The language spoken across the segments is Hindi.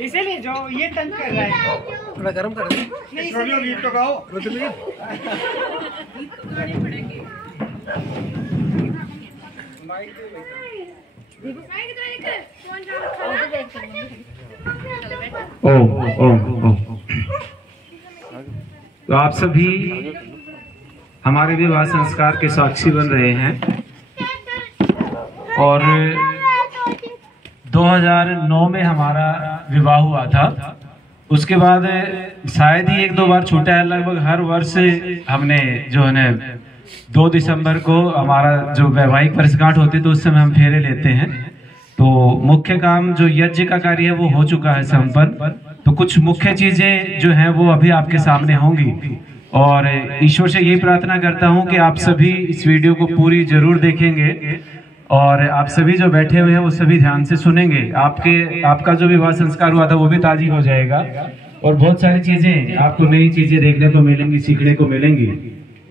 इसीलिए जो ये तंग कर रहा है थोड़ा गर्म कर दो। नहीं गीत तो गाओ। तो आप सभी हमारे विवाह संस्कार के साक्षी बन रहे हैं और 2009 में हमारा विवाह हुआ था। उसके बाद शायद ही 1-2 बार छूटा है, लगभग हर वर्ष हमने जो है ना 2 दिसंबर को हमारा जो वैवाहिक वर्षगांठ होती है तो उस समय हम फेरे लेते हैं। तो मुख्य काम जो यज्ञ का कार्य है वो हो चुका है संपन्न। तो कुछ मुख्य चीजें जो हैं वो अभी आपके सामने होंगी और ईश्वर से यही प्रार्थना करता हूं कि आप सभी इस वीडियो को पूरी जरूर देखेंगे और आप सभी जो बैठे हुए हैं वो सभी ध्यान से सुनेंगे। आपका जो विवाह संस्कार हुआ था वो भी ताजी हो जाएगा और बहुत सारी चीजें आपको नई चीजें देखने को मिलेंगी, सीखने को मिलेंगी।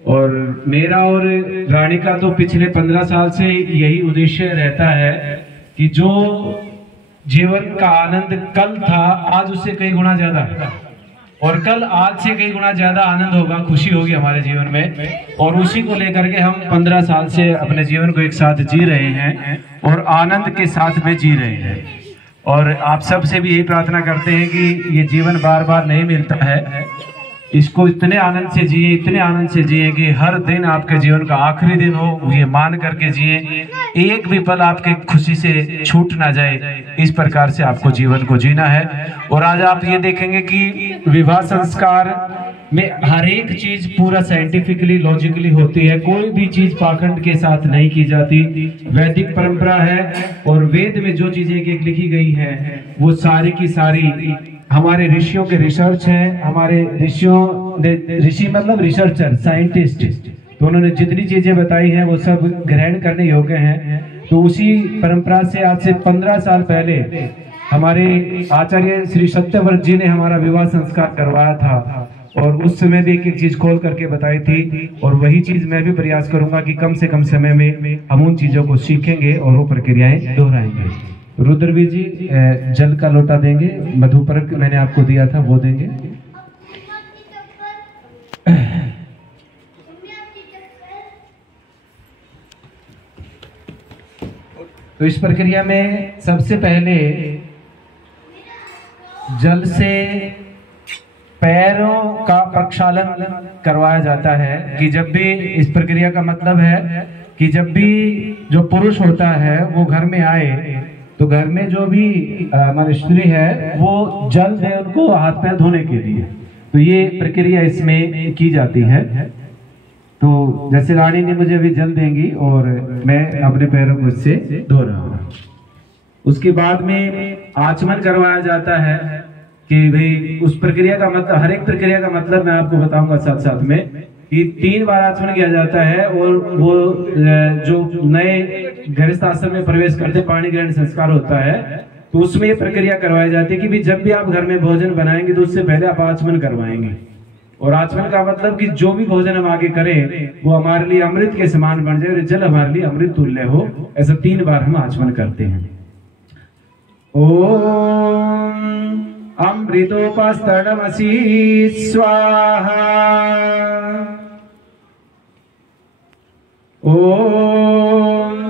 और मेरा और रानी का तो पिछले 15 साल से यही उद्देश्य रहता है कि जो जीवन का आनंद कल था आज उससे कई गुना ज्यादा और कल आज से कई गुना ज्यादा आनंद होगा, खुशी होगी हमारे जीवन में। और उसी को लेकर के हम 15 साल से अपने जीवन को एक साथ जी रहे हैं और आनंद के साथ में जी रहे हैं। और आप सब से भी यही प्रार्थना करते हैं कि ये जीवन बार बार नहीं मिलता है, इसको इतने आनंद से जिए, इतने आनंद से जिए कि हर दिन आपके जीवन का आखिरी दिन हो ये मान करके जिए, एक भी पल आपके खुशी से छूट ना जाए, इस प्रकार से आपको जीवन को जीना है। और आज आप ये देखेंगे कि विवाह संस्कार में हर एक चीज पूरा साइंटिफिकली लॉजिकली होती है, कोई भी चीज पाखंड के साथ नहीं की जाती। वैदिक परंपरा है और वेद में जो चीजें एक लिखी गई है वो सारी की सारी हमारे ऋषियों के रिसर्च है। हमारे ऋषि मतलब रिसर्चर, साइंटिस्ट, तो उन्होंने जितनी चीजें बताई हैं वो सब ग्रहण करने योग्य हैं। तो उसी परंपरा से आज से 15 साल पहले हमारे आचार्य श्री सत्यव्रत जी ने हमारा विवाह संस्कार करवाया था और उस समय भी एक एक चीज खोल करके बताई थी। और वही चीज मैं भी प्रयास करूंगा कि कम से कम समय में हम उन चीजों को सीखेंगे और वो प्रक्रियाएं दोहराएंगे। रुद्रवीर जी जल का लोटा देंगे, मधुपर्क मैंने आपको दिया था वो देंगे। तो इस प्रक्रिया में सबसे पहले जल से पैरों का प्रक्षालन करवाया जाता है कि जब भी इस प्रक्रिया का मतलब है कि जब भी जो पुरुष होता है वो घर में आए तो घर में जो भी हमारी स्त्री है वो जल दे उनको हाथ पैर धोने के लिए। तो ये प्रक्रिया इसमें की जाती है। तो जैसे रानी ने मुझे अभी जल देंगी और मैं अपने पैरों को इससे धो रहा हूँ। उसके बाद में आचमन करवाया जाता है कि भाई उस प्रक्रिया का मतलब, हर एक प्रक्रिया का मतलब मैं आपको बताऊंगा साथ साथ में कि 3 बार आचमन किया जाता है। और वो जो नए गृहस्थ आश्रम में प्रवेश करते पाणी ग्रहण संस्कार होता है तो उसमें ये प्रक्रिया करवाई जाती है कि भी जब भी आप घर में भोजन बनाएंगे तो उससे पहले आप आचमन करवाएंगे। और आचमन का मतलब कि जो भी भोजन हम आगे करें वो हमारे लिए अमृत के समान बन जाए और जल हमारे लिए अमृत तुल्य हो। ऐसा 3 बार हम आचमन करते हैं। ओम अमृतोपस्तरणमसि स्वाहा। ओम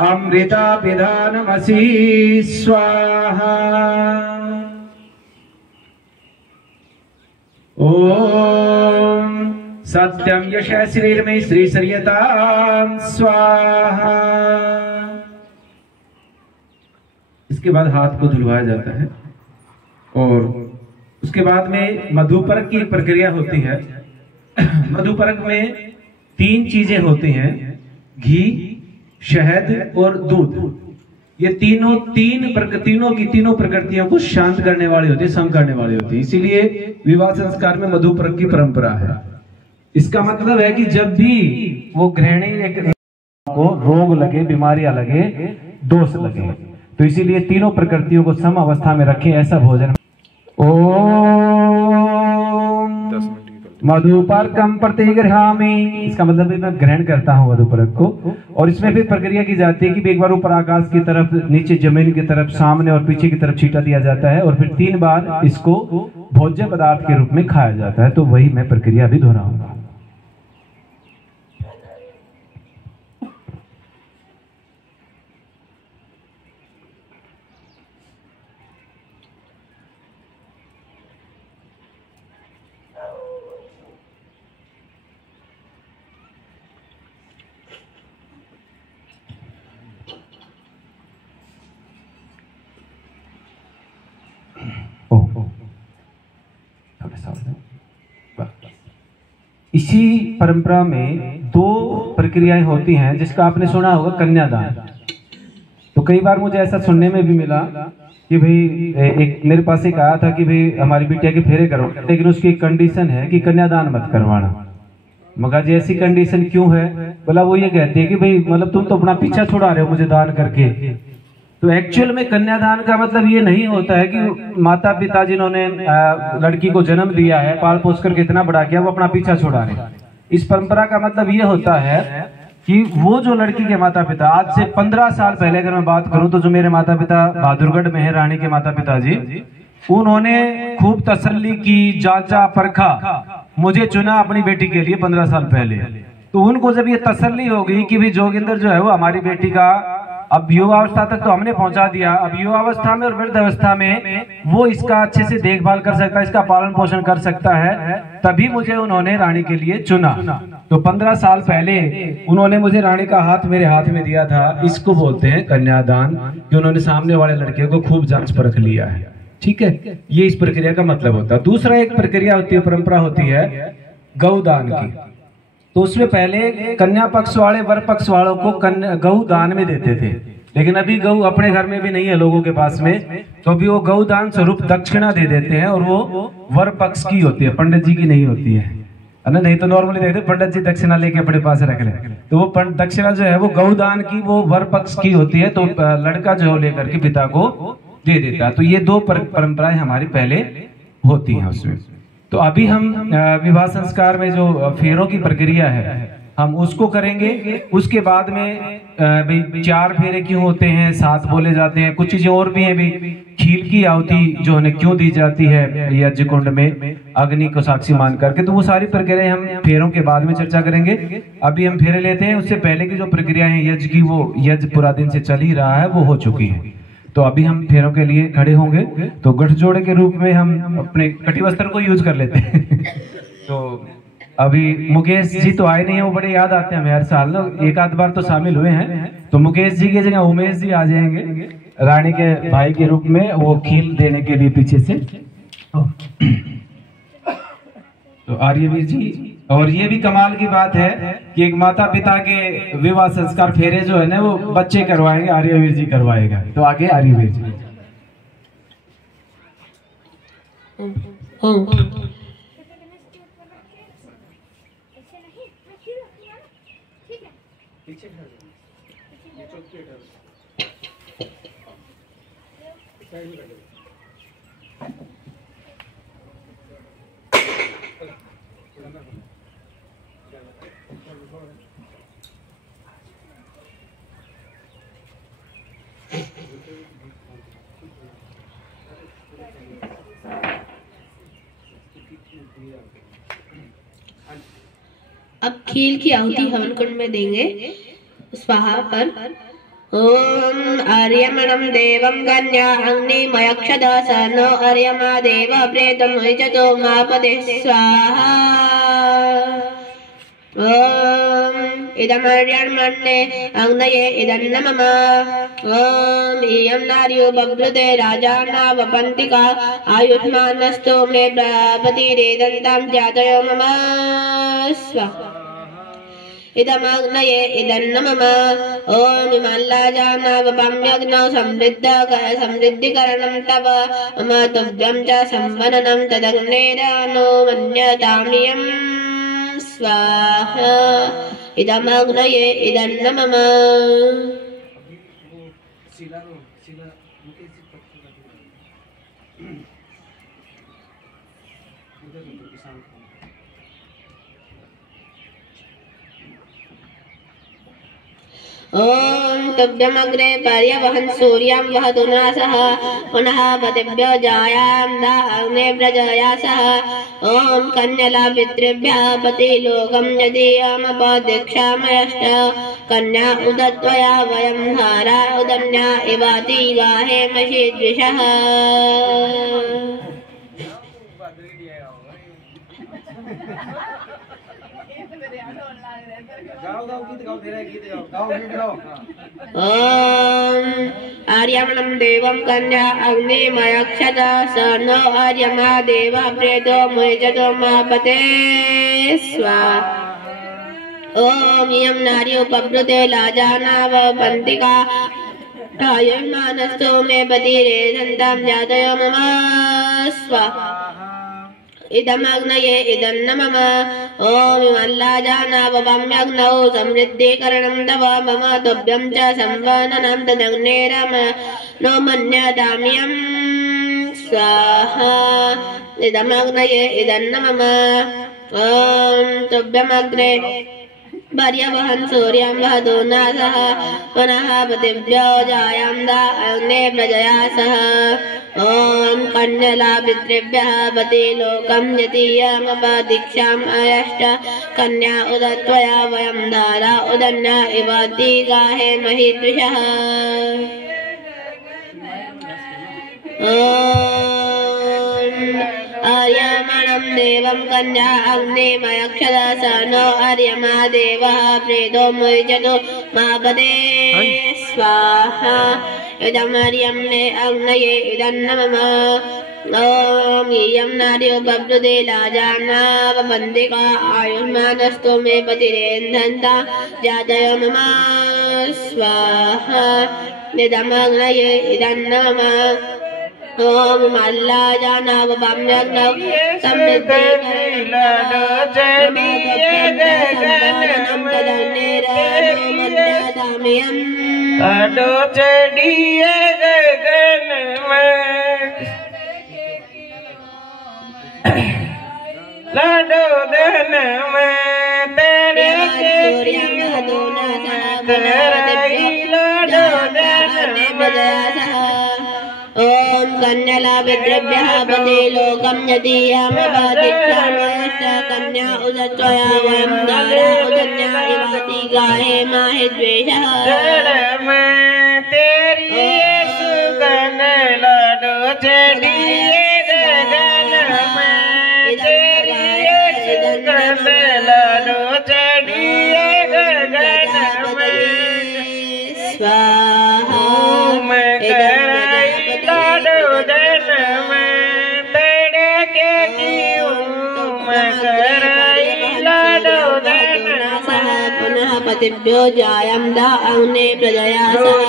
अमृतापिधानमसि स्वाहा। ओम सत्यम यश श्रीर्मे श्रीश्रियतां स्वाहा। इसके बाद हाथ को धुलवाया जाता है और उसके बाद में मधुपर्क की प्रक्रिया होती है। मधुपर्क में 3 चीजें होती हैं, घी, शहद और दूध। ये तीनों प्रकृतियों को शांत करने वाली होती है, सम करने वाली होती है। इसीलिए विवाह संस्कार में मधुपर्क की परंपरा है। इसका मतलब है कि जब भी वो गृहिणी को रोग लगे, बीमारियां लगे दोष लगे। तो इसीलिए तीनों प्रकृतियों को सम अवस्था में रखें, ऐसा भोजन। ओम मधुपर्कम प्रतिगृहामि, इसका मतलब भी मैं ग्रहण करता हूँ मधुपर्क को। और इसमें फिर प्रक्रिया की जाती है कि एक बार ऊपर आकाश की तरफ, नीचे जमीन की तरफ, सामने और पीछे की तरफ छींटा दिया जाता है और फिर 3 बार इसको भोज्य पदार्थ के रूप में खाया जाता है। तो वही मैं प्रक्रिया भी दोहराऊंगा। इसी परंपरा में 2 प्रक्रियाएं होती हैं, जिसका आपने सुना होगा कन्यादान। तो कई बार मुझे ऐसा सुनने में भी मिला कि भाई एक मेरे पास एक आया था कि भाई हमारी बिटिया के फेरे करो, लेकिन उसकी एक कंडीशन है कि कन्यादान मत करवाना। मगर जी ऐसी कंडीशन क्यों है? बोला वो ये कहते हैं कि भाई मतलब तुम तो अपना पीछा छुड़ा रहे हो मुझे दान करके। तो एक्चुअल में कन्यादान का मतलब ये नहीं होता है कि माता पिता जिन्होंने लड़की को जन्म दिया है, पाल पोस करके इतना बड़ा किया, वो अपना पीछा छुड़ा रहे। इस परंपरा का मतलब ये होता है कि वो जो लड़की के माता पिता, आज से 15 साल पहले अगर मैं बात करूं तो जो मेरे माता पिता बहादुरगढ़ में है, रानी के माता पिता जी, उन्होंने खूब तसल्ली की, जांचा परखा, मुझे चुना अपनी बेटी के लिए 15 साल पहले। तो उनको जब ये तसल्ली हो गई कि भाई जोगिंदर जो है वो हमारी बेटी का अब युवावस्था तक तो हमने पहुंचा दिया, अब युवावस्था में और वृद्ध अवस्था में वो इसका अच्छे से देखभाल कर सकता है, इसका पालन पोषण कर सकता है, तभी मुझे उन्होंने रानी के लिए चुना। तो 15 साल पहले उन्होंने मुझे रानी का हाथ मेरे हाथ में दिया था। इसको बोलते हैं कन्यादान, कि उन्होंने सामने वाले लड़के को खूब जांच परख लिया है। ठीक है, ये इस प्रक्रिया का मतलब होता है। दूसरा एक प्रक्रिया होती है, परंपरा होती है गौदान की। तो उसमें पहले कन्या पक्ष वाले वर पक्ष वालों को गऊ दान में देते थे, लेकिन अभी गऊ अपने घर में भी नहीं है लोगों के पास में, तो अभी वो गऊ दान स्वरूप दक्षिणा दे देते हैं, और वो वर पक्ष की होती है, पंडित जी की नहीं होती है ना। नहीं तो नॉर्मली देखते पंडित जी दक्षिणा लेके अपने पास रख ले, तो वो दक्षिणा जो है वो गऊ दान की, वो वर पक्ष की होती है। तो लड़का जो लेकर के पिता को दे देता है। तो ये 2 परंपराएं हमारी पहले होती हैं उसमें। तो अभी हम विवाह संस्कार में जो फेरों की प्रक्रिया है हम उसको करेंगे। उसके बाद में भाई 4 फेरे क्यों होते हैं, 7 बोले जाते हैं, कुछ चीजें और भी हैं भी। खील की आहुति जो है क्यों दी जाती है यज्ञ कुंड में अग्नि को साक्षी मान करके, तो वो सारी प्रक्रियाएं हम फेरों के बाद में चर्चा करेंगे। अभी हम फेरे लेते हैं, उससे पहले की जो प्रक्रिया है यज्ञ की, वो यज्ञ पूरा दिन से चल ही रहा है, वो हो चुकी है। तो अभी हम फेरों के लिए खड़े होंगे। तो गठजोड़े के रूप में हम अपने कटी वस्त्र को यूज कर लेते हैं। तो अभी मुकेश जी तो आए नहीं है, वो बड़े याद आते हैं हमें हर साल ना, एक आध बार तो शामिल हुए हैं। तो मुकेश जी की जगह उमेश जी आ जाएंगे रानी के भाई के रूप में, वो खील देने के लिए पीछे से। तो आर्यवीर जी, और ये भी कमाल की बात है कि एक माता पिता के विवाह संस्कार फेरे जो है ना वो बच्चे करवाएंगे, आर्यवीर जी करवाएगा। तो आगे आर्यवीर जी। अब खील की आहुति हवन कुंड में देंगे स्वाहा पर। ओम आर्यमणम देवम कन्या अग्निमयक्षदा सनो आर्यमा देव प्रेतम उचतो मापदे स्वाहा। ओम इदमर्यण्मन्ने अग्नये इदन्नमम। ओम इयं नार्यो बभ्रुते राजाना वपन्तिका आयुष्मानस्तु मे प्रापतिरेदन्तां जातयो मम स्वाहा। इदमग्नये इदन्नमम। ओम इमल्लाजानावपाम्यग्नौ समृद्धिकरणं तव मम तुभ्यं च संवननं तदग्नेरानो मन्यतामियं स्वाहा। इदमग्नये इदन्नमम। ॐ तुभ्यमग्रे पर्यवहन् सूर्यं वहतुना सह पुनः पतिभ्यो जायां दाग्ने प्रजया सह ॐ कन्यला पितृभ्यः पतिलोकं यदीयमपदीक्षामयश्च कन्या उदत्वया वयं धारा उदन्या इवाति गाहे मषीद्विषः आर्यमणं देवं कन्या अग्निमयक्षत स नो आर्यमा देवा प्रेतो मुयजतो मापते स्वाहा ॐ इयं नारी उपभृते लाजानावपन्तिका आयुर्मानस्तु मे पतिरेधन्तां जातयो मम स्वाहा इदमग्नये इदन्न मम ॐ इमल्लाजानावपाम्यग्नौ समृद्धीकरणं तव मम तुभ्यं च संवननं तदग्नेरम नो मन्यताम्यं स्वाहा इदमग्नये इदन्न मम ॐ तुभ्यमग्ने पर्यवहन् सूर्यं वहतुना सह पुनः पतिभ्यो जायां दाग्ने प्रजया सह ॐ कन्यला पितृभ्यः पतिलोकं यतीयमपदीक्षाम् अयश्च कन्या उदत्वया वयं धारा उदन्या इवाति गाहे महीद्विषः आर्यमणं देवं कन्या अग्निमयक्षत स नो आर्यमा देवः प्रेतो मुयजतो मापदे स्वाहा इदमर्यम्ने अग्नये इदन्न मम ॐ इयं नारी उपभृते लाजानावपन्तिका आयुर्मानस्तु मे पतिरेन्धन्ता जातयो मम स्वाहा इदमग्नये इदन्न मम ॐ मल्लाजानावपाम्यग्नौ लाडो चढ़िए गगन में लाडो धन में तेरे लाडो धन में ॐ कन्यला पितृभ्यः पतिलोकं यतीयमपदीक्षामयश्च कन्या उदत्वया वयं धारा उदन्या इवाति गाहे माहिद्वेषः तेरी सुगन लाडो चढ़िए गगन में तेरी सुगन लाडो चढ़िए गगन में स्वाहा लाडो धन में तेरे के लाडो धन पुनः पतिभ्यो जायां दाग्ने प्रजया सह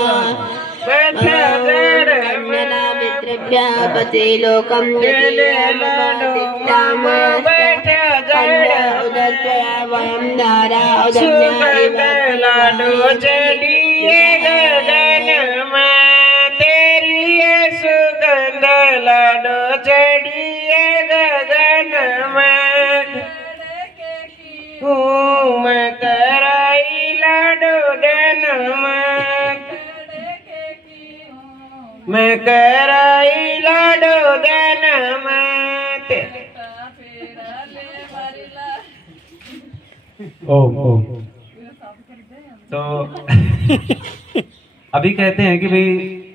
कन्यला पितृभ्यः पतिलोकं उदत्वया वयं धारा उदन्या लाडो चढ़िए गगन में तेरी सुगंध लाडो चढ़िए गगन में घूम कराई लाडो धन में कराई लाडो धन में ओम ओम। तो अभी कहते हैं कि भाई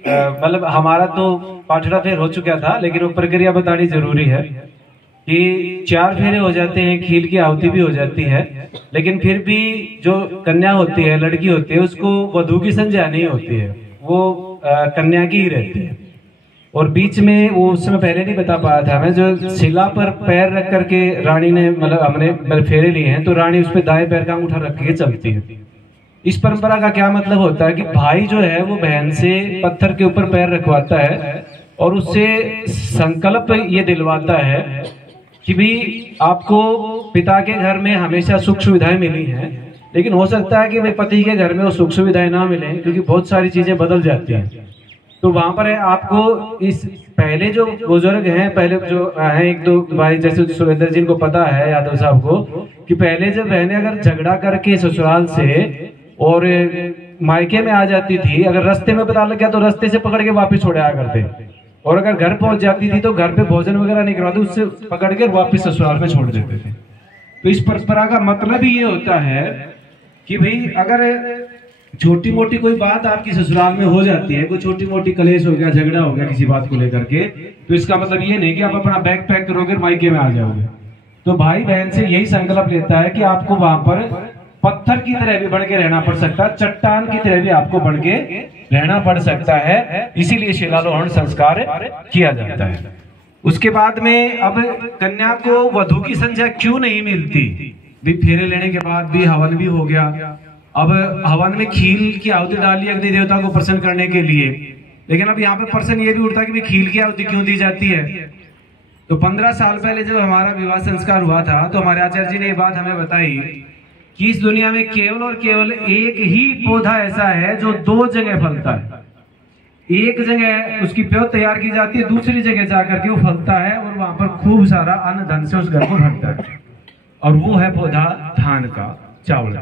मतलब हमारा तो 5वां फेर हो चुका था, लेकिन वो प्रक्रिया बतानी जरूरी है कि 4 फेरे हो जाते हैं, खील की आहुति भी हो जाती है, लेकिन फिर भी जो कन्या होती है, लड़की होती है, उसको वधू की संज्ञा नहीं होती है, वो कन्या की ही रहती है। और बीच में वो उस समय पहले नहीं बता पाया था मैं, जो शिला पर पैर रख करके रानी ने मतलब हमने फेरे लिए हैं, तो रानी उस पर दाएं पैर का अंगूठा रख के चलती है। इस परंपरा का क्या मतलब होता है कि भाई जो है वो बहन से पत्थर के ऊपर पैर रखवाता है और उससे संकल्प ये दिलवाता है कि भी आपको पिता के घर में हमेशा सुख सुविधाएं मिली हैं, लेकिन हो सकता है कि भाई पति के घर में वो सुख सुविधाएं ना मिले, क्योंकि बहुत सारी चीजें बदल जाती हैं। तो वहां पर है आपको इस पहले जो बुजुर्ग हैं, पहले जो हैं एक दो भाई, जैसे सुरेंद्र जी को पता है, यादव साहब को, कि पहले जब बहनें अगर झगड़ा करके ससुराल से और मायके में आ जाती थी, अगर रास्ते में पता लग गया तो रास्ते से पकड़ के वापस छोड़ आया करते, और अगर घर पहुंच जाती थी तो घर पे भोजन वगैरह नहीं करवाते, उससे पकड़ के वापस ससुराल में छोड़ देते थे। तो इस परंपरा का मतलब ही ये होता है कि भाई अगर छोटी मोटी कोई बात आपकी ससुराल में हो जाती है, कोई छोटी मोटी कलेश हो गया, झगड़ा हो गया किसी बात को लेकर के, तो इसका मतलब ये नहीं कि आप अपना बैग पैक करोगे मायके में आ जाओगे। तो भाई बहन से यही संकल्प लेता है कि आपको वहां पर पत्थर की तरह भी बन के रहना पड़ सकता है, चट्टान की तरह भी आपको बन के रहना पड़ सकता है। इसीलिए शिलारोहण संस्कार किया जाता है। उसके बाद में अब कन्या को वधू की संज्ञा क्यों नहीं मिलती? भी फेरे लेने के बाद भी हवन भी हो गया, अब हवन में खील की आहुति डाली अग्नि देवता को प्रसन्न करने के लिए, लेकिन अब यहाँ पे प्रश्न ये भी उठता है कि खील की आहुति क्यों दी जाती है? तो 15 साल पहले जब हमारा विवाह संस्कार हुआ था तो हमारे आचार्य जी ने ये बात हमें बताई कि इस दुनिया में केवल और केवल एक ही पौधा ऐसा है जो 2 जगह फलता है। एक जगह उसकी प्योत तैयार की जाती है, दूसरी जगह जाकर के वो फलता है और वहां पर खूब सारा अन्न धन से उस घर को भरता है, और वो है पौधा धान का, चावल।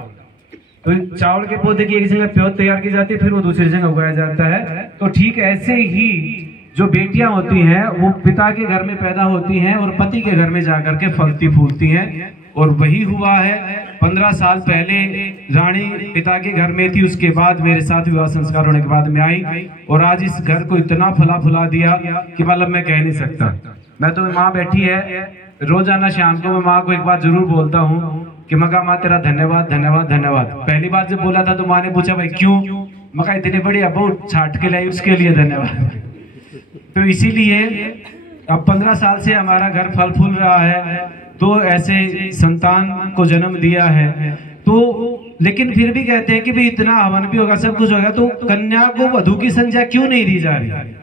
तो चावल के पौधे की एक जगह प्योत तैयार की जाती है, फिर वो दूसरी जगह उगाया जाता है। तो ठीक ऐसे ही जो बेटियां होती हैं वो पिता के घर में पैदा होती हैं और पति के घर में जाकर के फलती फूलती हैं, और वही हुआ है। 15 साल पहले रानी पिता के घर में थी, उसके बाद मेरे साथ विवाह संस्कार होने के बाद में आई, और आज इस घर को इतना फला फुला दिया कि मतलब मैं कह नहीं सकता। मैं तो माँ बैठी है, रोजाना शाम को मैं माँ को एक बात जरूर बोलता हूँ कि मगा माँ तेरा धन्यवाद धन्यवाद धन्यवाद। पहली बार जब बोला था तो माँ ने पूछा भाई क्यों? मगा इतनी बढ़िया बहुत छाट के लाई, उसके लिए धन्यवाद। तो इसीलिए अब 15 साल से हमारा घर फल फूल रहा है, तो ऐसे संतान को जन्म दिया है। तो लेकिन फिर भी कहते हैं कि भाई इतना हवन भी होगा, सब कुछ होगा, तो कन्या को वधू की संज्ञा क्यों नहीं दी जा रही?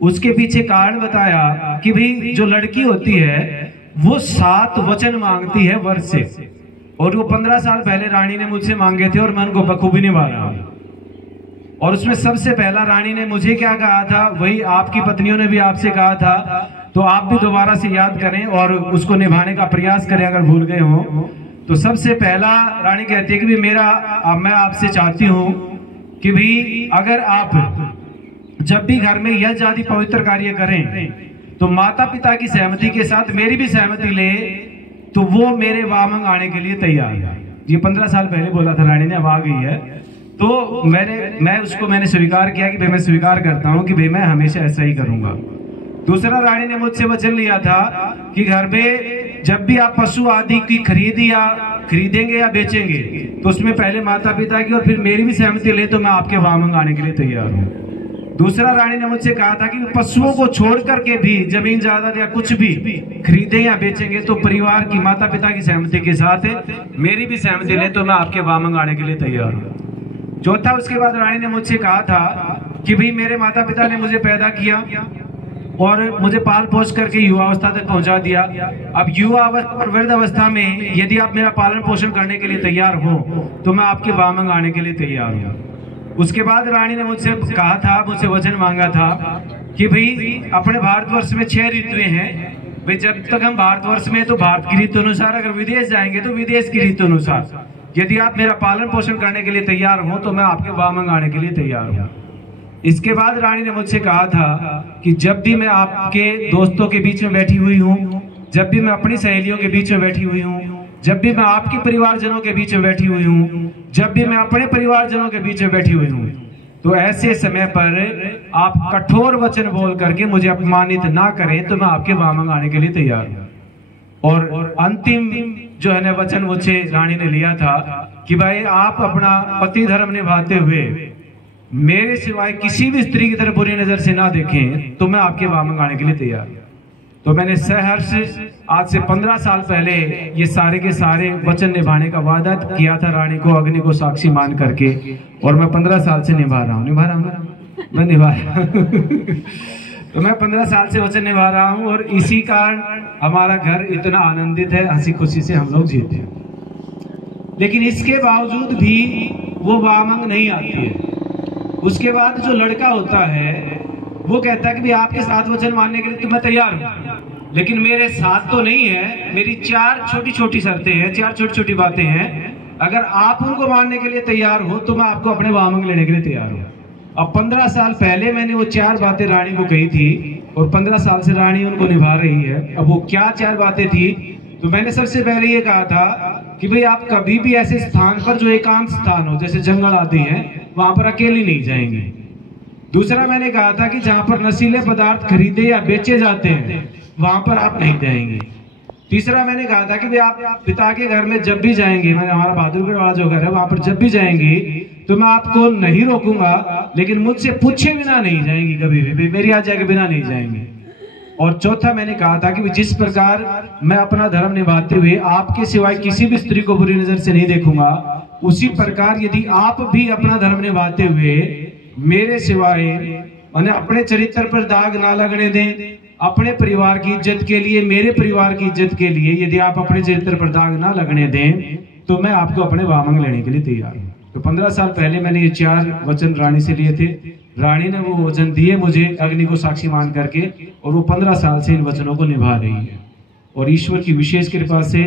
उसके पीछे कारण बताया कि भाई जो लड़की होती है वो 7 वचन मांगती है वर्ष से, और वो 15 साल पहले रानी ने मुझसे मांगे थे और मैं उनको बखूबी निभा रहा हूं। और उसमें सबसे पहला रानी ने मुझे क्या कहा था, वही आपकी पत्नियों ने भी आपसे कहा था, तो आप भी दोबारा से याद करें और उसको निभाने का प्रयास करें अगर भूल गए हो। तो सबसे पहला रानी कहती है कि भी मैं आपसे चाहती हूं कि भी अगर आप जब भी घर में यज्ञ आदि पवित्र कार्य करें तो माता पिता की सहमति के साथ मेरी भी सहमति ले, तो वो मेरे वामंग आने के लिए तैयार है। ये 15 साल पहले बोला था रानी ने, अब आ गई है। तो मैंने स्वीकार किया कि भाई मैं स्वीकार करता हूं कि भाई मैं हमेशा ऐसा ही करूंगा। दूसरा रानी ने मुझसे वचन लिया था कि घर में जब भी आप पशु आदि की खरीदेंगे या बेचेंगे तो उसमें पहले माता पिता की और फिर मेरी भी सहमति ले, तो मैं आपके वामंग आने के लिए तैयार हूँ। दूसरा रानी ने मुझसे कहा था कि पशुओं को छोड़ करके भी जमीन जायदाद या कुछ भी खरीदे या बेचेंगे तो परिवार की माता पिता की सहमति के साथ मेरी भी सहमति ले, तो मैं आपके वामंग आने के लिए तैयार हूँ। चौथा, उसके बाद रानी ने मुझसे कहा था कि भाई मेरे माता पिता ने मुझे पैदा किया और मुझे पाल पोष करके युवा अवस्था तक पहुंचा दिया। अब युवा और वृद्ध अवस्था में यदि आप मेरा पालन पोषण करने के लिए तैयार हो तो मैं आपके वामंग आने के लिए तैयार हूँ। उसके बाद रानी ने मुझसे कहा था, मुझसे वचन मांगा था कि भाई अपने भारतवर्ष में 6 ऋतुएं हैं, भाई जब तक हम भारतवर्ष में तो भारत की ऋतु अनुसार, अगर विदेश जाएंगे तो विदेश की ऋतु अनुसार। यदि आप मेरा पालन पोषण करने के लिए तैयार हो तो मैं आपके वामंग आने के लिए तैयार हूँ। इसके बाद रानी ने मुझसे कहा था कि जब भी मैं आपके दोस्तों के बीच में बैठी हुई हूँ, जब भी मैं अपनी सहेलियों के बीच में बैठी हुई हूँ, जब भी मैं आपके परिवारजनों के बीच में बैठी हुई हूँ, जब भी मैं अपने परिवारजनों के बीच में बैठी हुई हूँ, तो ऐसे समय पर आप कठोर वचन बोल करके मुझे अपमानित ना करें तो मैं आपके वामंग आने के लिए तैयार हूँ। और अंतिम जो है ना वचन मुझसे रानी ने लिया था कि भाई आप अपना पति धर्म निभाते हुए मेरे सिवाय किसी भी स्त्री की तरफ बुरी नजर से ना देखें तो मैं आपके वामंग आने के लिए तैयार हूं। तो मैंने सहर्ष आज से 15 साल पहले ये सारे के सारे वचन निभाने का वादा किया था रानी को, अग्नि को साक्षी मान करके, और मैं 15 साल से निभा रहा हूँ मैं निभा रहा हूँ। तो मैं 15 साल से वचन निभा रहा हूँ और इसी कारण हमारा घर इतना आनंदित है, हंसी खुशी से हम लोग जीते हैं। लेकिन इसके बावजूद भी वो वामंग नहीं आती है। उसके बाद जो लड़का होता है वो कहता है कि भाई आपके साथ वचन मानने के लिए तो मैं तैयार हूँ, लेकिन मेरे साथ तो नहीं है, मेरी 4 छोटी छोटी शर्तें हैं, 4 छोटी छोटी बातें हैं। अगर आप उनको मानने के लिए तैयार हो तो मैं आपको अपने वामंग लेने के लिए तैयार हूँ। अब 15 साल पहले मैंने वो 4 बातें रानी को कही थी और 15 साल से रानी उनको निभा रही है। अब वो क्या 4 बातें थी, तो मैंने सबसे पहले ये कहा था कि भाई आप कभी भी ऐसे स्थान पर जो एकांत स्थान हो, जैसे जंगल आदि हैं, वहां पर अकेले नहीं जाएंगे। दूसरा मैंने कहा था कि जहां पर नशीले पदार्थ खरीदे या बेचे जाते हैं वहां पर आप नहीं जाएंगे। तीसरा मैंने कहा था कि भाई आप पिता के घर में जब भी जाएंगे, मैंने हमारा बहादुरगढ़ वाला जो घर है वहां पर जब भी जाएंगे तो मैं आपको नहीं रोकूंगा, लेकिन मुझसे पूछे बिना नहीं जाएंगी, कभी भी मेरी आज्ञा के बिना नहीं जाएंगे। और चौथा मैंने कहा था कि जिस प्रकार मैं अपना धर्म निभाते हुए आपके सिवाय किसी भी स्त्री को बुरी नजर से नहीं देखूंगा, उसी प्रकार यदि आप भी अपना धर्म निभाते हुए मेरे सिवाय अपने चरित्र पर दाग ना लगने दें, अपने परिवार की इज्जत के लिए, मेरे परिवार की इज्जत के लिए यदि आप अपने चरित्र पर दाग ना लगने दें तो मैं आपको अपने वामंग लेने के लिए तैयार हूँ। तो 15 साल पहले मैंने ये 4 वचन रानी से लिए थे। रानी ने वो वचन दिए मुझे अग्नि को साक्षी मान करके, और वो 15 साल से इन वचनों को निभा रही है। और ईश्वर की विशेष कृपा से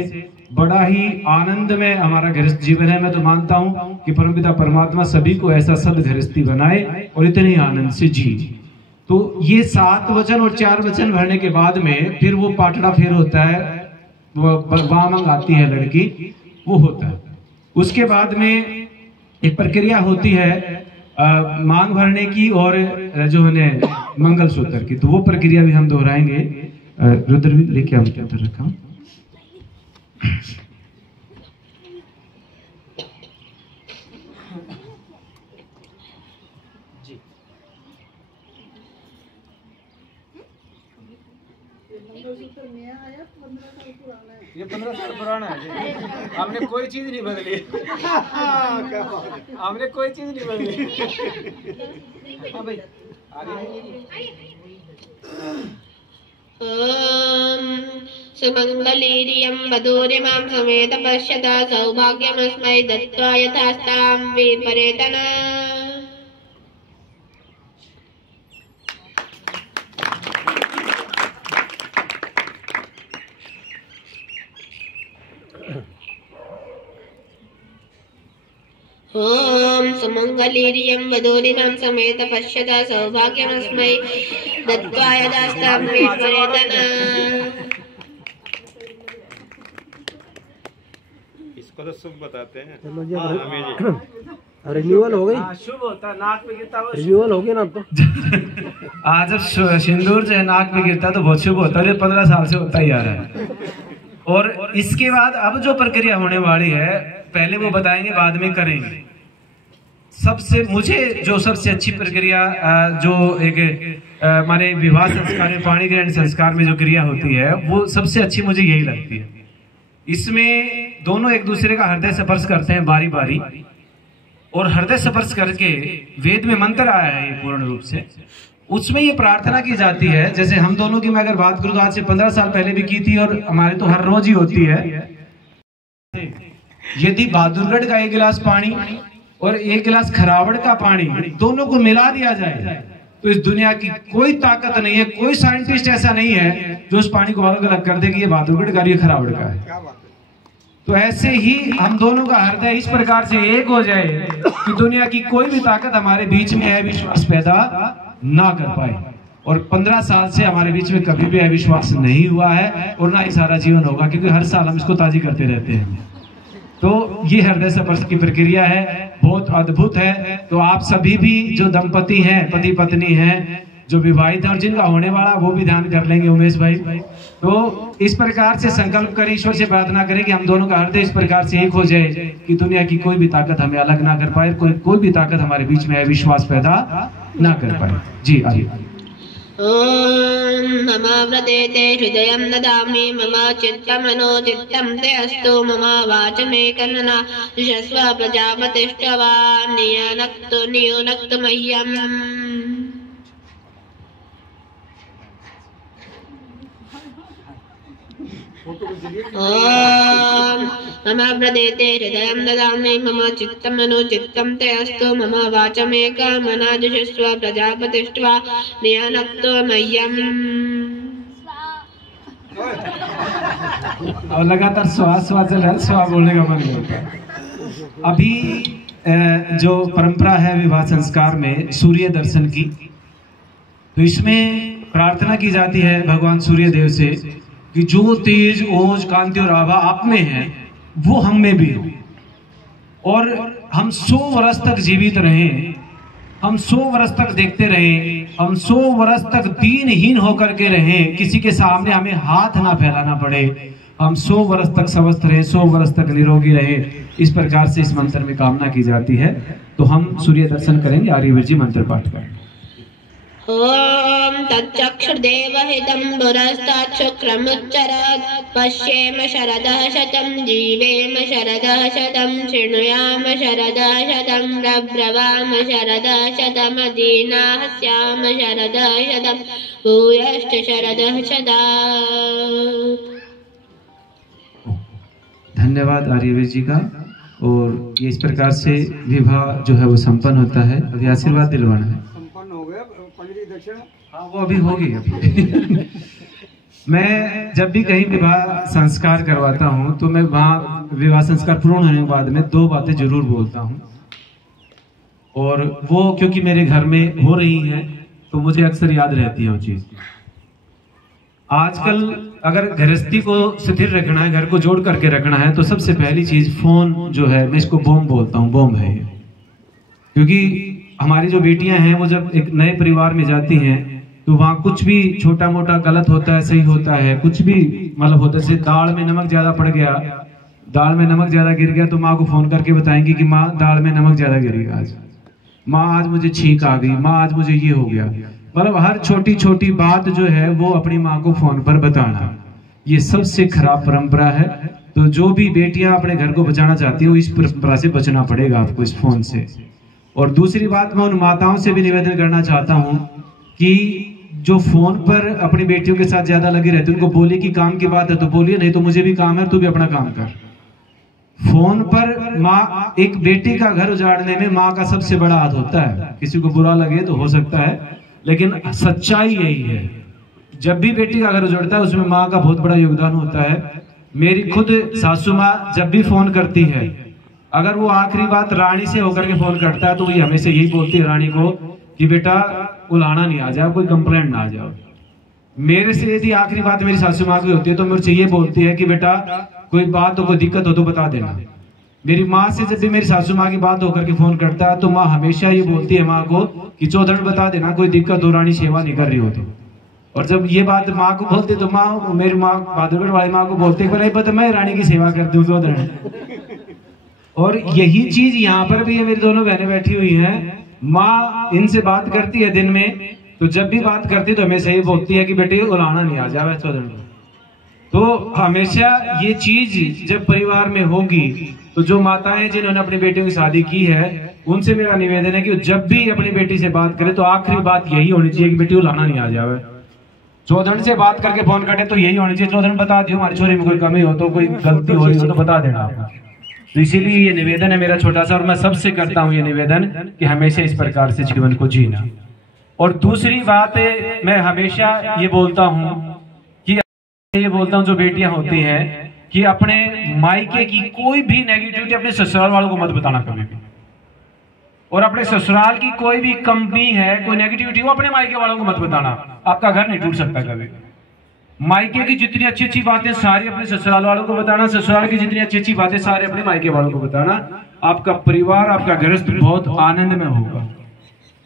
बड़ा ही आनंद में हमारा गृहस्थ जीवन है। मैं तो मानता हूँ कि परमपिता परमात्मा सभी को ऐसा सद गृहस्थी बनाए और इतने आनंद से जी। तो ये 7 वचन और 4 वचन भरने के बाद में फिर वो पाटड़ा फेर होता है, वामंग आती है लड़की, वो होता है। उसके बाद में एक प्रक्रिया होती है मांग भरने की और जो है मंगलसूत्र की, तो वो प्रक्रिया भी हम दोहराएंगे। रुद्र भी लेके हम क्या रखा ये 15 साल पुराना है। हमने कोई चीज नहीं बदली, हमने कोई चीज नहीं बदली। हाँ भाई सुमंगलीरियं वधूरिमां समेत पश्यता सौभाग्यमस्मै दत्त्वा यथास्तां विपरेतना। ओम सुमंगलीरियं वधूरिमां समेत पश्यता सौभाग्यमस्मै दत्त्वा यथास्तां विपरेतना। इसको तो शुभ बताते हैं। रिन्यूअल हो गई, शुभ होता है, नाक पे गिरता है, रिन्यूअल हो गया ना अब तो। आज जब सिंदूर जो है नाक पे गिरता है तो बहुत शुभ होता है। 15 साल से होता ही आ रहा है। और इसके बाद अब जो प्रक्रिया होने वाली है, पहले वो बताएंगे, बाद में करेंगे। सबसे मुझे जो सबसे अच्छी प्रक्रिया जो एक माने विवाह संस्कार में, पाणी ग्रहण संस्कार में जो क्रिया होती है, वो सबसे अच्छी मुझे यही लगती है। इसमें दोनों एक दूसरे का हृदय स्पर्श करते हैं बारी बारी, और हृदय स्पर्श करके वेद में मंत्र आया है ये पूर्ण रूप से, उसमें ये प्रार्थना की जाती है। जैसे हम दोनों की मैं अगर बात करूं तो आज से 15 साल पहले भी की थी, और हमारे तो हर रोज ही होती है। यदि बहादुरगढ़ का 1 गिलास पानी और 1 गिलास खरावड़ का पानी दोनों को मिला दिया जाए तो इस दुनिया की कोई ताकत नहीं है, कोई साइंटिस्ट ऐसा नहीं है जो उस पानी को अलग अलग कर दे कि ये बहादुरगढ़ का, ये खरावड़ का है। तो ऐसे ही हम दोनों का हृदय इस प्रकार से एक हो जाए कि दुनिया की कोई भी ताकत हमारे बीच में अविश्वास पैदा ना कर पाए। और 15 साल से हमारे बीच में कभी भी अविश्वास नहीं हुआ है, और ना ही सारा जीवन होगा, क्योंकि हर साल हम इसको ताजी करते रहते हैं। तो ये हृदय स्पर्श की प्रक्रिया है, बहुत अद्भुत है। तो आप सभी भी जो दंपति हैं, पति पत्नी हैं, जो विवाहित हैं और जिनका होने वाला, वो भी ध्यान कर लेंगे उमेश भाई। तो इस प्रकार से संकल्प करें, ईश्वर से प्रार्थना करें कि हम दोनों का हृदय इस प्रकार से एक हो जाए कि दुनिया की कोई भी ताकत हमें अलग ना कर पाए, कोई भी ताकत हमारे बीच में अविश्वास पैदा ना कर पाए। जी आइए। ओम मम व्रते हृदयं ददामि, मम चित्तमनो चित्तं ते अस्तु, मम वाचमे कन्नना यशस्व प्रजापतिष्ठवा नियुनक्तु मह्यम्। ओम मम प्रदेते हृदयं ददामि मम चित्तं अनुचित्तं ते अस्तु मम वाचमेकमनाजुषस्व प्रजापतिष्ट्वा नियनक्तो मह्यम्। और लगातार श्वास चल रहा है, श्वास बोलने का मन करता। अभी जो परंपरा है विवाह संस्कार में सूर्य दर्शन की, तो इसमें प्रार्थना की जाती है भगवान सूर्य देव से कि जो तेज ओज कांति और आभा आप में है वो हम में भी हो, और हम 100 वर्ष तक जीवित रहें, हम 100 वर्ष तक देखते रहें, हम 100 वर्ष तक दीनहीन होकर के रहें, किसी के सामने हमें हाथ ना फैलाना पड़े, हम 100 वर्ष तक स्वस्थ रहे, 100 वर्ष तक निरोगी रहे। इस प्रकार से इस मंत्र में कामना की जाती है। तो हम सूर्य दर्शन करेंगे, आर्यवीर जी मंत्र पाठ करेंगे। ओम तच्चक्षुर्देवहितं पुरस्तात् शुक्रमुच्चरत् पश्येम शरदः शतं जीवेम शरदः शतं शृणुयाम शरदः शतं प्रब्रवाम शरदः शतमदीनाः स्याम शरदः शतं भूयश्च शरदः शतात्। धन्यवाद आर्यवीर जी का। और ये इस प्रकार से विवाह जो है वो संपन्न होता है। अभी आशीर्वाद दिलवाना है। संपन्न हो गया पंडित दक्षिण। हाँ वो अभी होगी अभी। मैं जब भी कहीं विवाह संस्कार करवाता हूँ तो मैं वहाँ विवाह संस्कार पूर्ण होने के बाद में 2 बातें जरूर बोलता हूँ, और वो क्योंकि मेरे घर में हो रही है तो मुझे अक्सर याद रहती है वो चीज। आजकल अगर गृहस्थी को स्थिर रखना है, घर को जोड़ करके रखना है, तो सबसे पहली चीज फोन जो है, मैं इसको बॉम्ब बोलता हूँ, बॉम्ब है ये। क्योंकि हमारी जो बेटियां हैं वो जब एक नए परिवार में जाती हैं तो वहाँ कुछ भी छोटा मोटा गलत होता है, सही होता है, कुछ भी मतलब होता है। जैसे दाल में नमक ज्यादा पड़ गया, दाल में नमक ज्यादा गिर गया तो माँ को फोन करके बताएंगी कि माँ दाल में नमक ज्यादा गिर गया आज, माँ आज मुझे छींक आ गई, माँ आज मुझे ये हो गया। मतलब हर छोटी छोटी बात जो है वो अपनी माँ को फोन पर बताना, ये सबसे खराब परंपरा है। तो जो भी बेटियां अपने घर को बचाना चाहती है, इस परंपरा से बचना पड़ेगा आपको, इस फोन से। और दूसरी बात, मैं उन माताओं से भी निवेदन करना चाहता हूं कि जो फोन पर अपनी बेटियों के साथ ज्यादा लगी रहती है, उनको बोलिए कि काम की बात है तो बोलिए, नहीं तो मुझे भी काम है, तू भी अपना काम कर। फोन पर माँ, एक बेटी का घर उजाड़ने में माँ का सबसे बड़ा हाथ होता है। किसी को बुरा लगे तो हो सकता है, लेकिन सच्चाई यही है। जब भी बेटी का घर उजड़ता है उसमें माँ का बहुत बड़ा योगदान होता है। मेरी खुद सासू माँ जब भी फोन करती है, अगर वो आखिरी बात रानी से होकर के फोन करता है तो वो हमेशा यही बोलती है रानी को कि बेटा उलाना नहीं आ जाए, कोई कंप्लेंट ना आ जाओ। मेरे से यदि आखिरी बात मेरी सासू माँ की होती है तो मुझसे ये बोलती है कि बेटा कोई बात हो, कोई दिक्कत हो तो बता देना। मेरी माँ से जब भी मेरी सासू माँ की बात होकर के फोन करता है तो माँ हमेशा ये बोलती है माँ को कि चौधरी बता देना, कोई दिक्कत हो, रानी सेवा नहीं कर रही हो तो। और जब ये बात माँ को बोलते तो माँ, मेरी माँ बहादुरगढ़ वाली माँ को बोलते पता मैं रानी की सेवा करती हूँ चौधरी। और यही चीज यहाँ पर भी है, मेरी दोनों बहनें बैठी हुई हैं, माँ इनसे बात करती है दिन में, तो जब भी बात करती है तो हमेशा ये बोलती है कि बेटे उलाना नहीं आ जाए चौधरी। तो हमेशा ये चीज जब परिवार में होगी तो जो माताएं जिन्होंने अपनी बेटियों की शादी की है उनसे मेरा निवेदन है कि जब भी अपनी बेटी से बात करे तो आखिरी बात यही होनी चाहिए कि बेटी उलाना नहीं आ जाए। चौधरी से बात करके फोन करे तो यही होनी चाहिए, चौधरी बता दियो हमारी छोरी में कोई कमी हो तो, कोई गलती हो रही हो तो बता देना आप। तो इसीलिए ये निवेदन है मेरा छोटा सा, और मैं सबसे करता हूँ ये निवेदन कि हमेशा इस प्रकार से जीवन को जीना। और दूसरी बात है, मैं हमेशा ये बोलता हूँ जो बेटियां होती हैं कि अपने मायके की कोई भी नेगेटिविटी अपने ससुराल वालों को मत बताना कभी भी, और अपने ससुराल की कोई भी कमी है, कोई नेगेटिविटी वो अपने मायके वालों को मत बताना। आपका घर नहीं टूट सकता कभी। मायके की जितनी अच्छी अच्छी बातें सारी अपने ससुराल वालों को बताना, ससुराल की जितनी अच्छी अच्छी बातें सारे अपने मायके वालों को बताना। आपका परिवार, आपका गृहस्थ बहुत आनंद में होगा।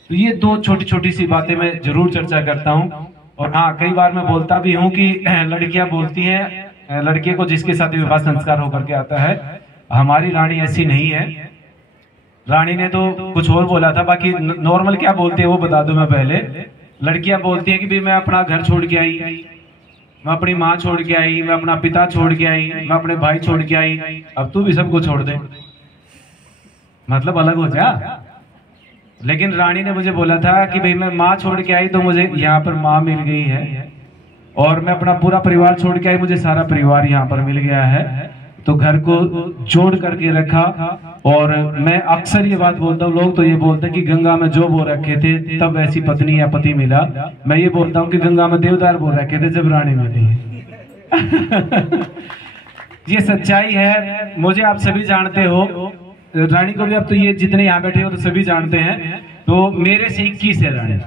तो ये 2 छोटी छोटी सी बातें मैं जरूर चर्चा करता हूँ। और हाँ, कई बार मैं बोलता भी हूँ कि लड़कियां बोलती हैं लड़के को जिसके साथ विवाह संस्कार होकर के आता है, हमारी रानी ऐसी नहीं है। रानी ने तो कुछ और बोला था, बाकी नॉर्मल क्या बोलती है वो बता दूं मैं पहले। लड़कियां बोलती हैं कि भाई मैं अपना घर छोड़ के आई, मैं अपनी माँ छोड़ के आई, मैं अपना पिता छोड़ के आई, मैं अपने भाई छोड़ के आई, अब तू भी सबको छोड़ दे, मतलब अलग हो जा। लेकिन रानी ने मुझे बोला था कि भाई मैं माँ छोड़ के आई तो मुझे यहाँ पर माँ मिल गई है, और मैं अपना पूरा परिवार छोड़ के आई, मुझे सारा परिवार यहाँ पर मिल गया है, तो घर को जोड़ करके रखा। और मैं अक्सर ये बात बोलता हूँ, लोग तो ये बोलते हैं कि गंगा में जो बो रखे थे तब ऐसी पत्नी या पति मिला। मैं ये बोलता हूँ कि गंगा में देवदार बो रखे थे जब रानी मिली। ये सच्चाई है, मुझे आप सभी जानते हो, रानी को भी अब तो ये जितने यहाँ बैठे हो तो सभी जानते हैं। तो मेरे से 21 है रानी,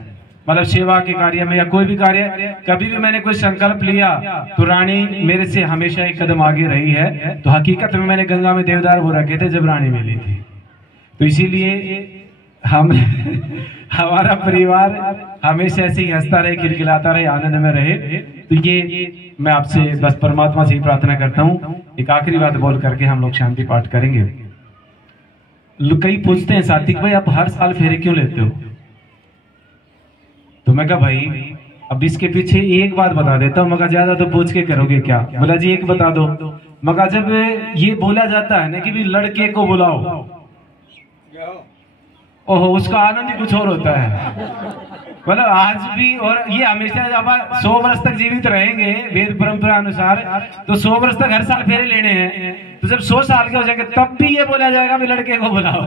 मतलब सेवा के कार्य में या कोई भी कार्य, कभी भी मैंने कोई संकल्प लिया तो रानी मेरे से हमेशा एक कदम आगे रही है। तो हकीकत में मैंने गंगा में देवदार वो रखे थे जब रानी मिली थी। तो इसीलिए हम हमारा परिवार हमेशा ऐसे ही हंसता रहे, खिलखिलाता रहे, आनंद में रहे। तो ये मैं आपसे बस परमात्मा से ही प्रार्थना करता हूँ। एक आखिरी बात बोल करके हम लोग शांति पाठ करेंगे। कई पूछते हैं सात्विक भाई आप हर साल फेरे क्यों लेते हो? तो मैं कहा भाई अब इसके पीछे एक बात बता देता हूँ। मगर ज्यादा तो पूछ के करोगे क्या? बोला जी एक बता दो। मगर जब ये बोला जाता है ना कि भी लड़के को बुलाओ, ओहो उसका आनंद ही कुछ और होता है। मतलब आज भी, और ये हमेशा जब 100 वर्ष तक जीवित रहेंगे वेद परंपरा अनुसार, तो 100 वर्ष तक हर साल फेरे लेने हैं। तो जब 100 साल के हो जाएंगे तब भी ये बोला जाएगा भी लड़के को बुलाओ।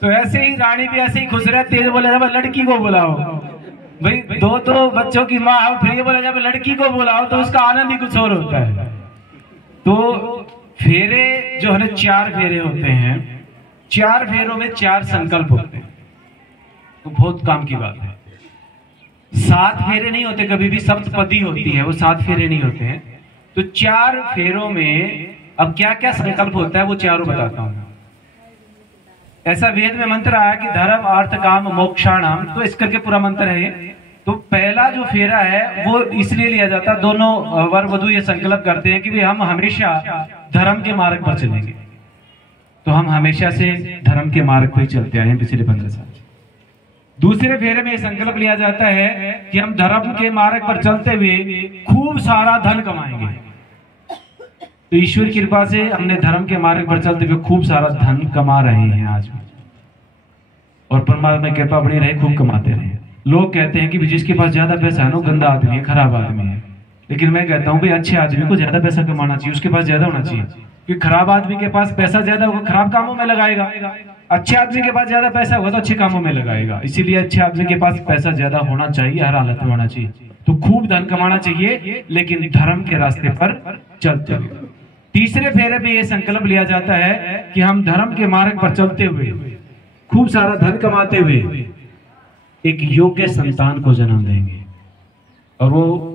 तो ऐसे ही रानी भी ऐसे ही खुश रहती है, बोला जाएगा लड़की को बुलाओ। भाई दो बच्चों की माँ हो, फिर ये बोला जाए लड़की को बुलाओ, तो उसका आनंद ही कुछ और होता है। तो फेरे जो है 4 फेरे होते हैं, 4 फेरों में 4 संकल्प होते हैं, तो बहुत काम की बात है। 7 फेरे नहीं होते, कभी भी सप्तपदी होती है, वो 7 फेरे नहीं होते हैं। तो 4 फेरों में अब क्या क्या संकल्प होता है वो चारों बताता हूं। ऐसा वेद में मंत्र आया कि धर्म अर्थ काम मोक्षाणाम, तो इस करके पूरा मंत्र है। तो पहला जो फेरा है वो इसलिए लिया जाता है, दोनों वर वधू ये संकल्प करते हैं कि भी हम हमेशा धर्म के मार्ग पर चलेंगे। तो हम हमेशा से धर्म के मार्ग पर चलते आए हैं पिछले 15 साल। दूसरे फेरे में संकल्प लिया जाता है कि हम धर्म के मार्ग पर चलते हुए खूब सारा धन कमाएंगे। तो ईश्वर की कृपा से हमने धर्म के मार्ग पर चलते हुए खूब सारा धन कमा रहे हैं आज भी, और परमात्मा की कृपा बनी रहे, खूब कमाते रहे। लोग कहते हैं कि जिसके पास ज्यादा पैसा है ना गंदा आदमी है, खराब आदमी है। लेकिन मैं कहता हूँ भाई अच्छे आदमी को ज्यादा पैसा कमाना चाहिए, उसके पास ज्यादा होना चाहिए। क्योंकि खराब आदमी के पास पैसा ज्यादा होगा, खराब कामों में लगाएगा। अच्छे आदमी के पास ज्यादा पैसा होगा तो अच्छे कामों में लगाएगा। इसीलिए अच्छे आदमी के पास पैसा ज्यादा होना चाहिए, हर हालत में होना चाहिए। तो खूब धन कमाना चाहिए, लेकिन धर्म के रास्ते पर चलते हुए। तीसरे फेरे में यह संकल्प लिया जाता है कि हम धर्म के मार्ग पर चलते हुए खूब सारा धन कमाते हुए एक योग्य संतान को जन्म देंगे। और वो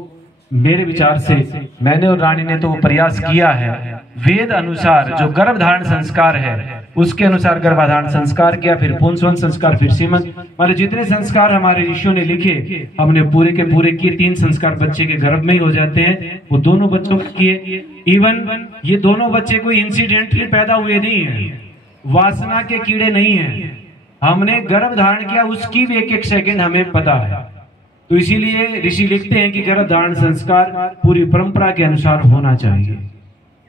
मेरे विचार से मैंने और रानी ने तो प्रयास किया है, वेद अनुसार जो गर्भधारण संस्कार है उसके अनुसार गर्भाधारण संस्कार किया, फिर पुंसवन संस्कार, फिर सीमंत, मतलब जितने संस्कार हमारे ऋषियों ने लिखे हमने पूरे के पूरे किए। 3 संस्कार बच्चे के गर्भ में ही हो जाते हैं, वो दोनों बच्चों के किए। इवन ये दोनों बच्चे कोई इंसिडेंटली पैदा हुए नहीं है, वासना के कीड़े नहीं है, हमने गर्भ धारण किया, उसकी भी 1-1 सेकंड हमें पता है। तो इसीलिए ऋषि लिखते हैं कि गर्भ धारण संस्कार पूरी परंपरा के अनुसार होना चाहिए।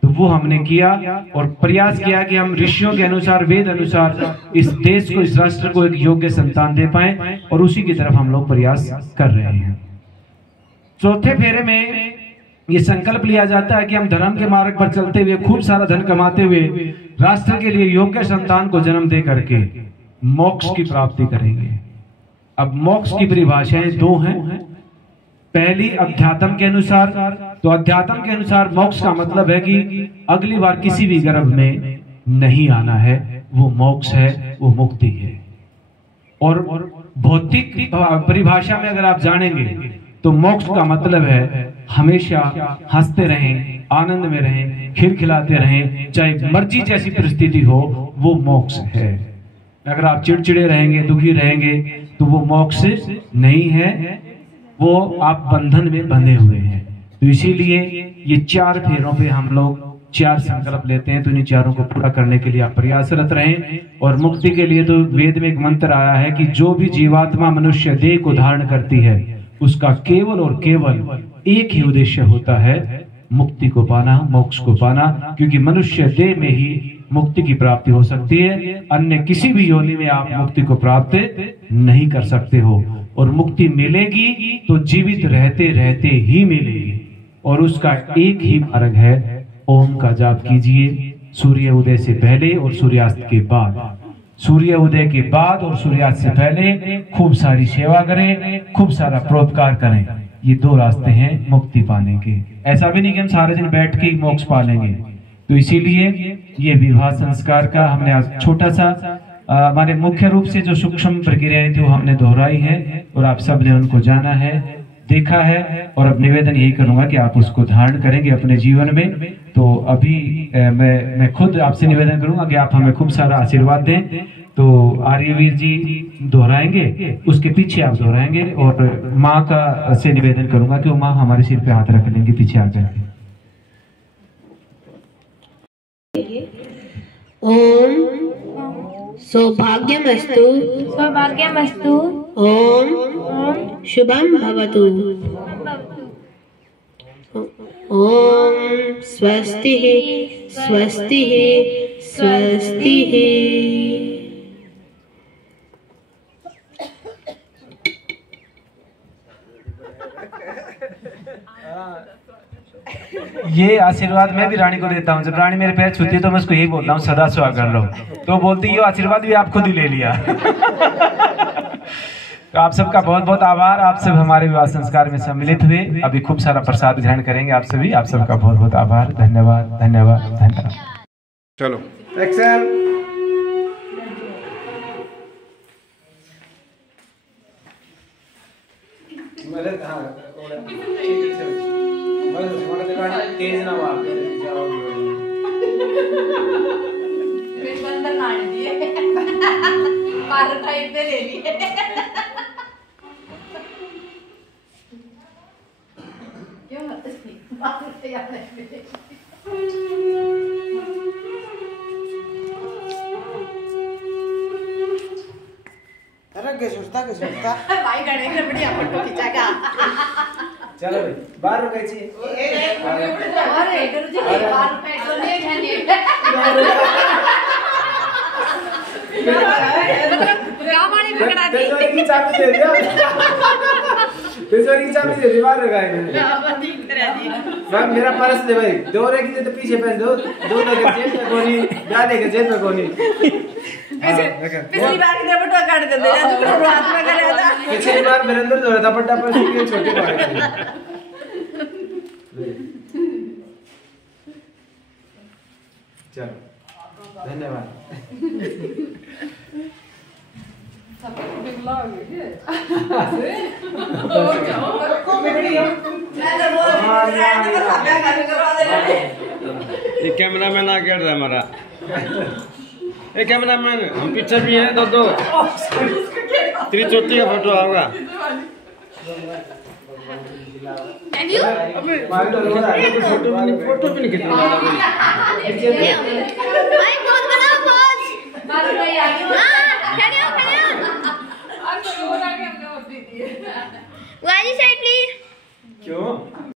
तो वो हमने किया और प्रयास किया कि हम ऋषियों के अनुसार, वेद अनुसार इस देश को, इस राष्ट्र को एक योग्य संतान दे पाए, और उसी की तरफ हम लोग प्रयास कर रहे हैं। चौथे फेरे में ये संकल्प लिया जाता है कि हम धर्म के मार्ग पर चलते हुए खूब सारा धन कमाते हुए राष्ट्र के लिए योग्य संतान को जन्म दे करके मोक्ष की प्राप्ति करेंगे। अब मोक्ष की परिभाषाएं 2 हैं। पहली अध्यात्म के अनुसार, तो अध्यात्म के अनुसार मोक्ष का मतलब है कि अगली बार किसी भी गर्भ में नहीं आना है, वो मोक्ष है, वो मुक्ति है। और भौतिक परिभाषा में अगर आप जानेंगे तो मोक्ष का मतलब है हमेशा हंसते रहें, आनंद में रहें, खिलखिलाते रहें, चाहे मर्जी जैसी परिस्थिति हो, वो मोक्ष है। अगर आप चिड़चिड़े रहेंगे, दुखी रहेंगे, तो वो मोक्ष नहीं है, वो आप बंधन में बंधे हुए हैं। तो इसीलिए ये 4 फेरों पे हम लोग 4 संकल्प लेते हैं। तो इन चारों को पूरा करने के लिए आप प्रयासरत रहें। और मुक्ति के लिए तो वेद में एक मंत्र आया है कि जो भी जीवात्मा मनुष्य देह को धारण करती है उसका केवल और केवल एक ही उद्देश्य होता है, मुक्ति को पाना, मोक्ष को पाना। क्योंकि मनुष्य देह में ही मुक्ति की प्राप्ति हो सकती है, अन्य किसी भी योनि में आप मुक्ति को प्राप्त नहीं कर सकते हो। और मुक्ति मिलेगी तो जीवित रहते रहते ही मिलेगी। और उसका एक ही मार्ग है, ओम का जाप कीजिए सूर्य उदय से पहले और सूर्यास्त के बाद। सूर्य उदय के बाद और सूर्यास्त से पहले खूब सारी सेवा करें, खूब सारा परोपकार करें। ये दो रास्ते हैं मुक्ति पाने के। ऐसा भी नहीं कि हम सारे दिन बैठ के ही मोक्ष पा लेंगे। तो इसीलिए ये विवाह संस्कार का हमने आज छोटा सा हमारे मुख्य रूप से जो सूक्ष्म प्रक्रियाएं थी वो हमने दोहराई है और आप सब ने उनको जाना है, देखा है। और अब निवेदन यही करूंगा कि आप उसको धारण करेंगे अपने जीवन में। तो अभी मैं खुद आपसे निवेदन करूंगा कि आप हमें खूब सारा आशीर्वाद दें। तो आर्यवीर जी दोहराएंगे, उसके पीछे आप दोहराएंगे और माँ का से निवेदन करूंगा कि वो माँ हमारे सिर पे हाथ रख लेंगे पीछे आकर। ओम सौभाग्यमस्तु सौभाग्यमस्तु। ओम ओम शुभम भवतु। ओम स्वस्ति स्वस्ति स्वस्ति। ये आशीर्वाद मैं भी रानी को देता हूँ। जब रानी मेरे पैर छूती है तो मैं उसको यही बोलता हूँ सदा सुहागन रहो। तो बोलती है आशीर्वाद भी आप खुद ही ले लिया। तो आप सबका बहुत बहुत आभार। आप सब हमारे विवाह संस्कार में सम्मिलित हुए। अभी खूब सारा प्रसाद ग्रहण करेंगे आप सभी। आप सबका बहुत बहुत आभार। धन्यवाद धन्यवाद धन्यवाद। चलो एक्शन। तेज ना भाई गणेश ने बढ़िया फोटो खींचागा। चलो भाई बाहर रुकायची। अरे इधर जी बाहर पेट्रोल नहीं खाने। गावानी पकड़ा दी। तिजोरी की चाबी दे दिया। तिजोरी की चाबी दे दी, बाहर रुकाए मैंने। गावानी करा दी। मैम मेरा पर्स दे भाई। दो रखी थे तो पीछे पैसे दो। दो लगे जेब में कोनी, डाले के जेब में कोनी। पिछली बार की फोटो काट दे दे। आज तो रात में कर था। पिछली बार मेरे अंदर दो था पट्टा पर के छोटे पाए। चलो धन्यवाद। ये कैमरामैन आ गया हमारा। ये कैमरामैन हम पीछे भी हैं। दो त्रिचोटी का फोटो होगा। फोटो भी नहीं खींचना। Side please. क्यों?